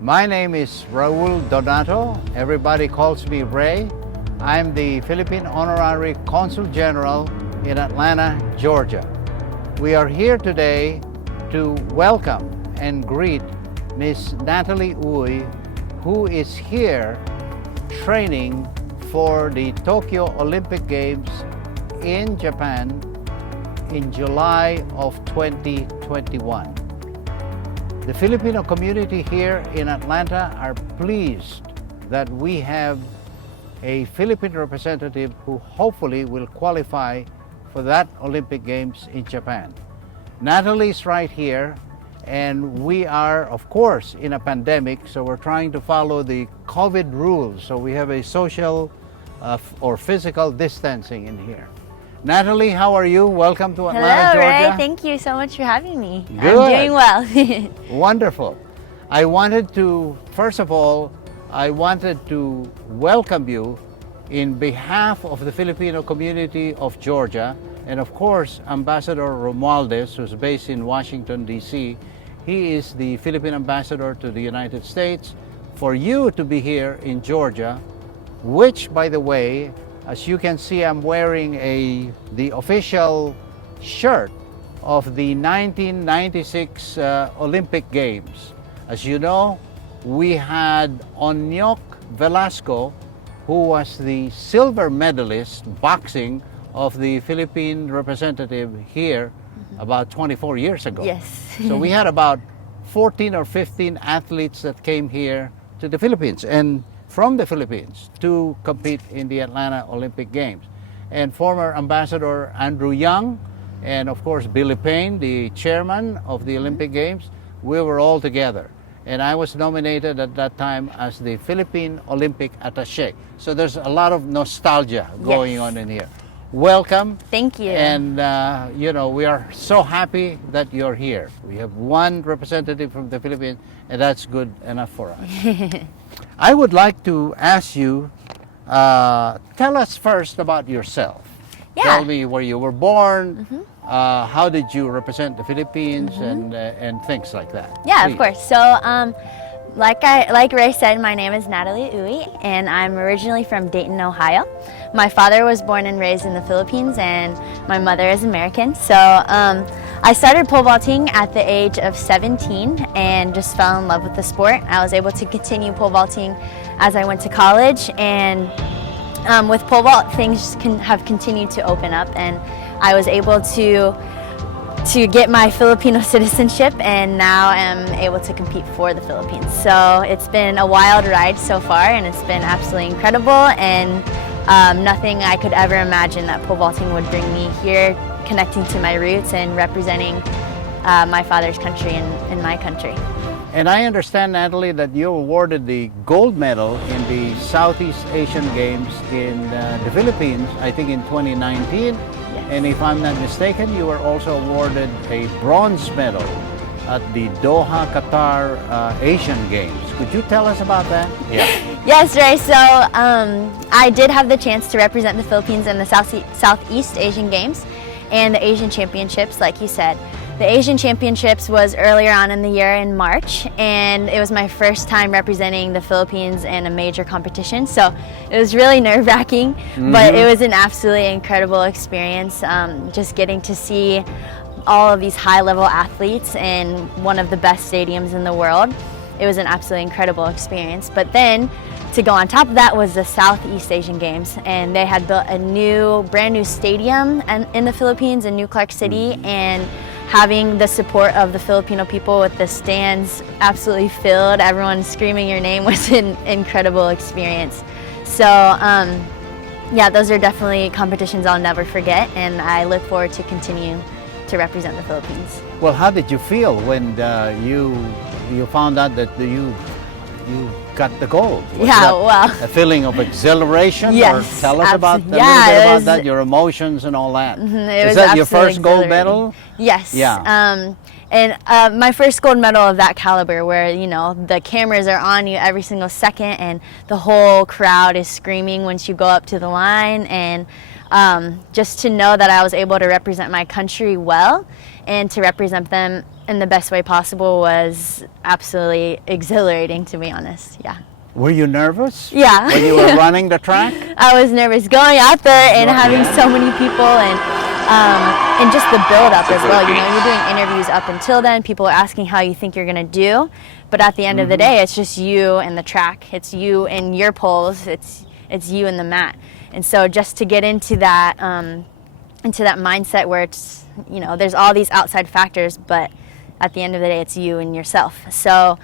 My name is Raul Donato. Everybody calls me Ray. I'm the Philippine Honorary Consul General in Atlanta, Georgia. We are here today to welcome and greet Miss Natalie Uy, who is here training for the Tokyo Olympic Games in Japan in July of 2021. The Filipino community here in Atlanta are pleased that we have a Philippine representative who hopefully will qualify for that Olympic Games in Japan. Natalie's right here, and we are, of course, in a pandemic, so we're trying to follow the COVID rules. So we have a social or physical distancing in here. Natalie, how are you? Welcome to Atlanta, Hello, Georgia. Ray. Thank you so much for having me. Good. I'm doing well. Wonderful. I wanted to, first of all, I wanted to welcome you in behalf of the Filipino community of Georgia, and of course, Ambassador Romualdez, who's based in Washington, D.C. He is the Philippine ambassador to the United States. For you to be here in Georgia, which, by the way, as you can see, I'm wearing the official shirt of the 1996 Olympic Games. As you know, we had Onyok Velasco, who was the silver medalist boxing of the Philippine representative here about 24 years ago. Yes. So we had about 14 or 15 athletes that came here to the Philippines and from the Philippines to compete in the Atlanta Olympic Games. And former Ambassador Andrew Young and of course Billy Payne, the chairman of the Olympic Games, we were all together. And I was nominated at that time as the Philippine Olympic Attaché. So there's a lot of nostalgia going on in here. Welcome. Thank you. And you know, we are so happy that you're here. We have one representative from the Philippines, and that's good enough for us. I would like to ask you, tell us first about yourself. Yeah. Tell me where you were born, how did you represent the Philippines, and things like that. Yeah, Please. of course. So, like Ray said, my name is Natalie Uy, and I'm originally from Dayton, Ohio. My father was born and raised in the Philippines, and my mother is American. So I started pole vaulting at the age of 17 and just fell in love with the sport. I was able to continue pole vaulting as I went to college, and with pole vault, things have continued to open up, and I was able to get my Filipino citizenship, and now I'm able to compete for the Philippines. So it's been a wild ride so far, and it's been absolutely incredible, and nothing I could ever imagine that pole vaulting would bring me here, connecting to my roots and representing my father's country and my country. And I understand, Natalie, that you awarded the gold medal in the Southeast Asian Games in the Philippines, I think in 2019. Yes. And if I'm not mistaken, you were also awarded a bronze medal at the Doha, Qatar Asian Games. Could you tell us about that? Yeah. Yes, Ray. So I did have the chance to represent the Philippines in the Southeast Asian Games and the Asian Championships, like you said. The Asian Championships was earlier on in the year in March, and it was my first time representing the Philippines in a major competition. So it was really nerve-wracking, but it was an absolutely incredible experience, just getting to see all of these high-level athletes in one of the best stadiums in the world. It was an absolutely incredible experience. But then to go on top of that was the Southeast Asian Games, and they had built a brand new stadium in the Philippines in New Clark City, and having the support of the Filipino people with the stands absolutely filled, everyone screaming your name, was an incredible experience. So yeah, those are definitely competitions I'll never forget, and I look forward to continue to represent the Philippines. Well, how did you feel when you found out that you got the gold? Was Yeah, that well, a feeling of exhileration? Yes, Or tell us about a little yeah, bit it about was- that, your emotions and all that. it Is was that your absolutely first gold exhilarating. medal? Yes. Yeah. And my first gold medal of that caliber, where the cameras are on you every single second, and the whole crowd is screaming once you go up to the line, and just to know that I was able to represent my country well, and to represent them in the best way possible was absolutely exhilarating, to be honest. Yeah. Were you nervous? Yeah. When you were running the track? I was nervous going out there and having so many people and just the build up as well. You know, you're doing interviews up until then. People are asking how you think you're going to do, but at the end of the day, it's just you and the track. It's you and your poles. It's you and the mat. And so just to get into that mindset where it's, you know, there's all these outside factors, but at the end of the day, it's you and yourself. So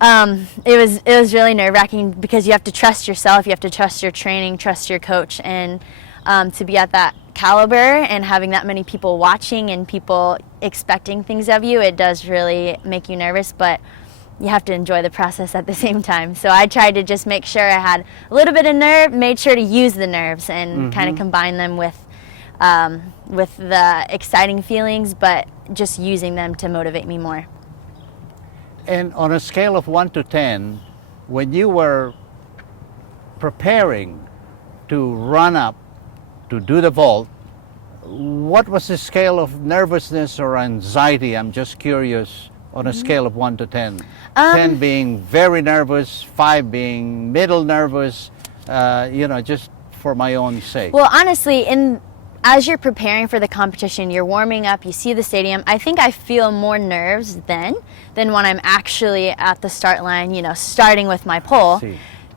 it was really nerve-wracking because you have to trust yourself, you have to trust your training, trust your coach, and to be at that caliber and having that many people watching and people expecting things of you, it does really make you nervous, but you have to enjoy the process at the same time. So I tried to just make sure I had a little bit of nerve, made sure to use the nerves and kind of combine them with the exciting feelings, but just using them to motivate me more. And on a scale of 1 to 10, when you were preparing to run up to do the vault, what was the scale of nervousness or anxiety? I'm just curious, on a scale of 1 to 10. 10 being very nervous, 5 being middle nervous, you know, just for my own sake. Well, honestly, as you're preparing for the competition, you're warming up, you see the stadium, I think I feel more nerves then than when I'm actually at the start line, you know, starting with my pole.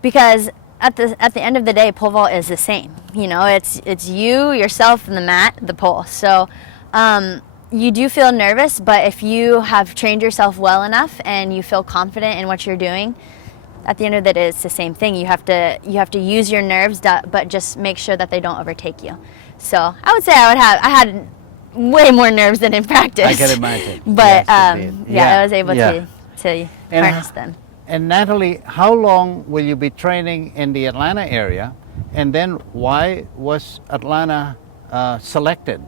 Because at the end of the day, pole vault is the same. You know, it's you, yourself, and the mat, the pole. So you do feel nervous, but if you have trained yourself well enough and you feel confident in what you're doing, at the end of the day, it's the same thing. You have to use your nerves, but just make sure that they don't overtake you. So I would say I had way more nerves than in practice. I can imagine. But yes, I was able to harness them. And Natalie, how long will you be training in the Atlanta area? And then why was Atlanta selected?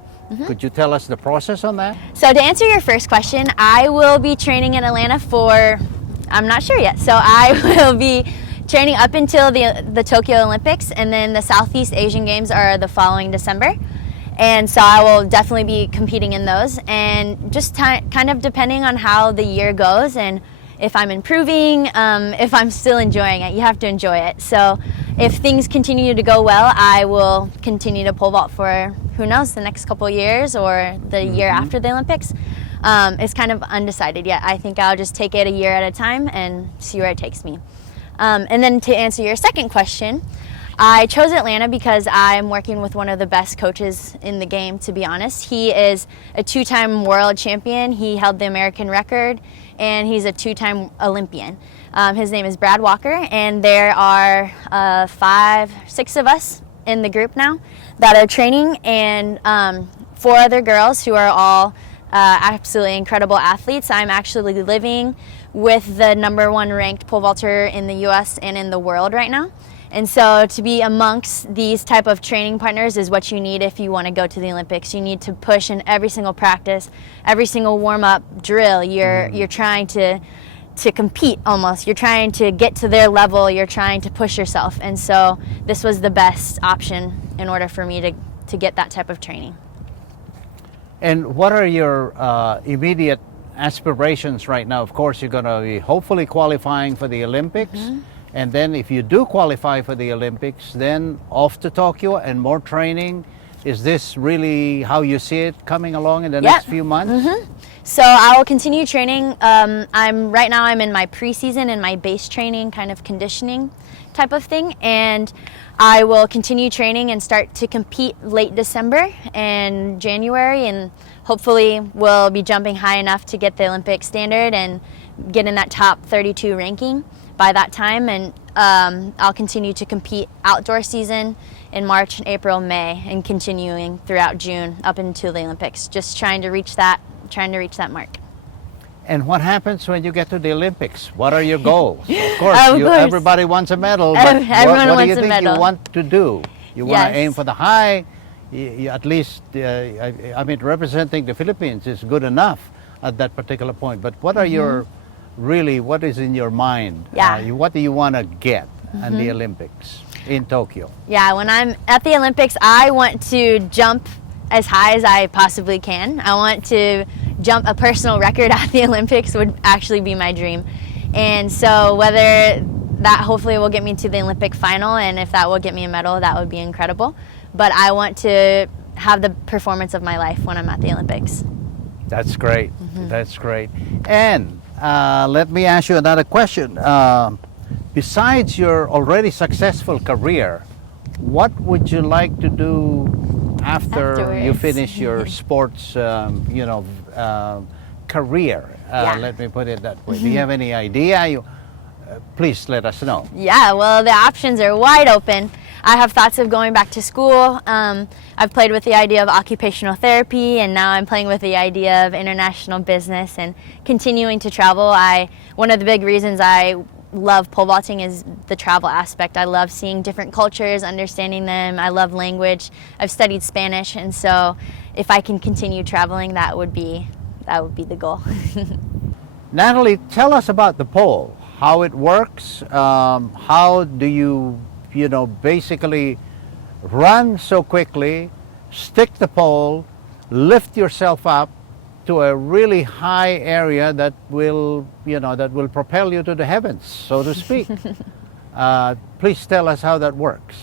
Could you tell us the process on that? So to answer your first question, I will be training in Atlanta for, I'm not sure yet. So I will be training up until the Tokyo Olympics, and then the Southeast Asian Games are the following December. And so I will definitely be competing in those, and just kind of depending on how the year goes and if I'm improving, if I'm still enjoying it. You have to enjoy it. So if things continue to go well, I will continue to pole vault for, who knows, the next couple years or the year after the Olympics. It's kind of undecided yet. I think I'll just take it a year at a time and see where it takes me. And then to answer your second question, I chose Atlanta because I'm working with one of the best coaches in the game, to be honest. He is a 2-time world champion. He held the American record, and he's a 2-time Olympian. His name is Brad Walker, and there are 5-6 of us in the group now that are training, and 4 other girls who are all absolutely incredible athletes. I'm actually living with the #1 ranked pole vaulter in the US and in the world right now. And so to be amongst these type of training partners is what you need if you want to go to the Olympics. You need to push in every single practice, every single warm-up drill. You're trying to compete almost. You're trying to get to their level. You're trying to push yourself. And so this was the best option in order for me to get that type of training. And what are your immediate aspirations right now? Of course, you're going to be hopefully qualifying for the Olympics. And then if you do qualify for the Olympics, then off to Tokyo and more training. Is this really how you see it coming along in the next few months? So I will continue training. Right now I'm in my preseason and my base training, kind of conditioning type of thing. And I will continue training and start to compete late December and January, and hopefully we'll be jumping high enough to get the Olympic standard and get in that top 32 ranking by that time. And I'll continue to compete outdoor season in March and April, May, and continuing throughout June up into the Olympics, just trying to reach that mark. And what happens when you get to the Olympics? What are your goals? Of course, everybody wants a medal, but what do you think you want to do? You want to aim for the high? At least, I mean, representing the Philippines is good enough at that particular point. But what are your, really, what is in your mind? What do you want to get in the Olympics in Tokyo? Yeah, when I'm at the Olympics, I want to jump as high as I possibly can. I want to jump a personal record at the Olympics would actually be my dream. And so whether that hopefully will get me to the Olympic final, and if that will get me a medal, that would be incredible. But I want to have the performance of my life when I'm at the Olympics. That's great. That's great. And let me ask you another question. Besides your already successful career, what would you like to do after you Afterwards. finish your sports, career? Yeah. Let me put it that way. Do you have any idea? Please let us know. Yeah, well, the options are wide open. I have thoughts of going back to school. I've played with the idea of occupational therapy, and now I'm playing with the idea of international business and continuing to travel. One of the big reasons I love pole vaulting is the travel aspect. I love seeing different cultures, understanding them. I love language. I've studied Spanish, and so if I can continue traveling, that would be the goal. Natalie, tell us about the pole, how it works, how do you, basically run so quickly, stick the pole, lift yourself up to a really high area that will propel you to the heavens, so to speak. Please tell us how that works.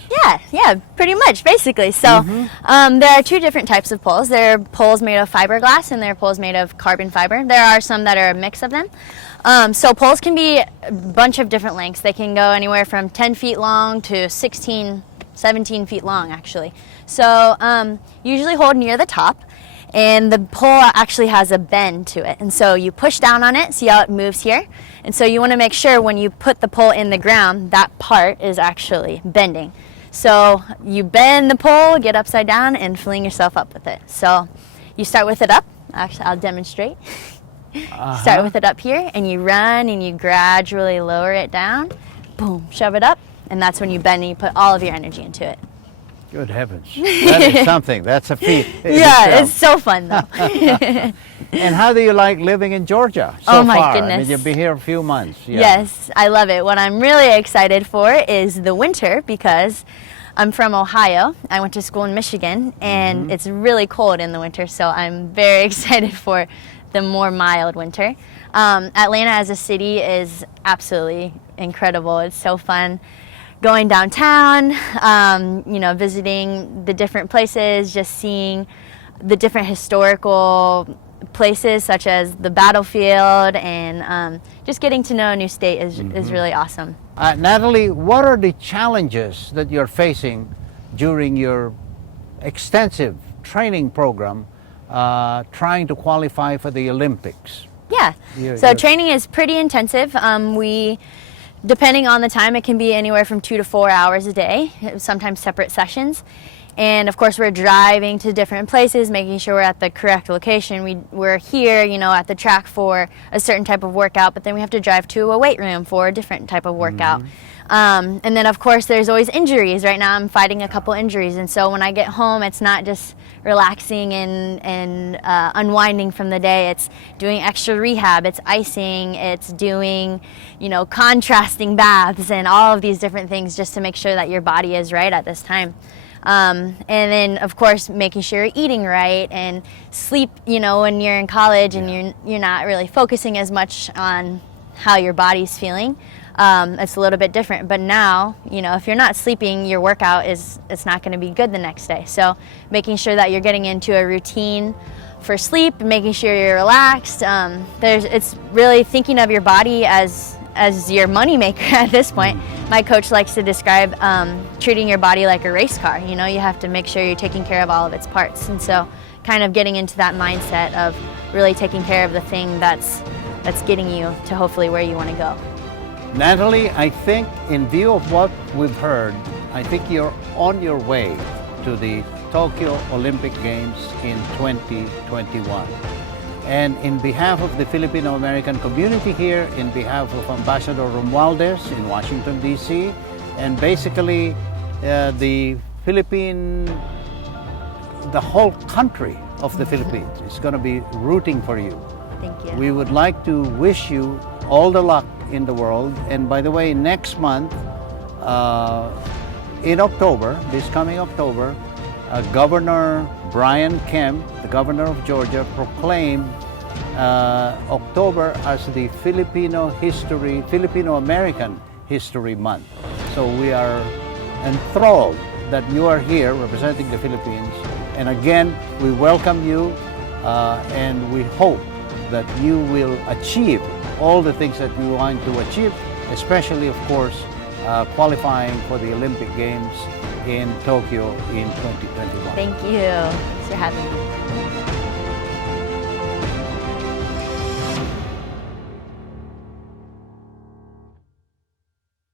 Yeah, pretty much, basically. So there are two different types of poles. There are poles made of fiberglass and there are poles made of carbon fiber. There are some that are a mix of them. So poles can be a bunch of different lengths. They can go anywhere from 10 feet long to 16, 17 feet long, actually. So usually hold near the top. And the pole actually has a bend to it. And so you push down on it, see how it moves here? And so you want to make sure when you put the pole in the ground, that part is actually bending. So you bend the pole, get upside down, and fling yourself up with it. So you start with it up. Actually, I'll demonstrate. Start with it up here, and you run, and you gradually lower it down. Boom, shove it up. And that's when you bend and you put all of your energy into it. Good heavens. That is something. That's a feat. Yeah, it's so fun though. And how do you like living in Georgia so Oh my far? goodness. I mean, you've been here a few months. Yeah. Yes, I love it. What I'm really excited for is the winter because I'm from Ohio. I went to school in Michigan and it's really cold in the winter, so I'm very excited for the more mild winter. Atlanta as a city is absolutely incredible. It's so fun. Going downtown, visiting the different places, just seeing the different historical places such as the battlefield, and just getting to know a new state is really awesome. Natalie, what are the challenges that you're facing during your extensive training program trying to qualify for the Olympics? Yeah, so training is pretty intensive. Depending on the time, it can be anywhere from 2 to 4 hours a day, sometimes separate sessions. And of course, we're driving to different places, making sure we're at the correct location. We're here, at the track for a certain type of workout, but then we have to drive to a weight room for a different type of workout. And then of course, there's always injuries. Right now, I'm fighting a couple injuries. And so when I get home, it's not just relaxing and unwinding from the day. It's doing extra rehab, it's icing, it's doing, contrasting baths and all of these different things just to make sure that your body is right at this time. And then of course making sure you're eating right and sleep, when you're in college and you're not really focusing as much on how your body's feeling. It's a little bit different, but now, if you're not sleeping, your workout it's not going to be good the next day. So making sure that you're getting into a routine for sleep, making sure you're relaxed. It's really thinking of your body as your money maker at this point. My coach likes to describe treating your body like a race car. You have to make sure you're taking care of all of its parts. And so kind of getting into that mindset of really taking care of the thing that's getting you to hopefully where you want to go. Natalie, I think in view of what we've heard, I think you're on your way to the Tokyo Olympic Games in 2021. And in behalf of the Filipino-American community here, in behalf of Ambassador Romualdez in Washington, D.C., and basically the whole country of the Philippines is going to be rooting for you. Thank you. We would like to wish you all the luck in the world. And by the way, next month, in October, this coming October, Governor Brian Kemp, the governor of Georgia, proclaimed October as the Filipino-American History Month. So we are enthralled that you are here representing the Philippines. And again, we welcome you and we hope that you will achieve all the things that you want to achieve, especially, of course, qualifying for the Olympic Games in Tokyo in 2021. Thank you. Thanks for having me.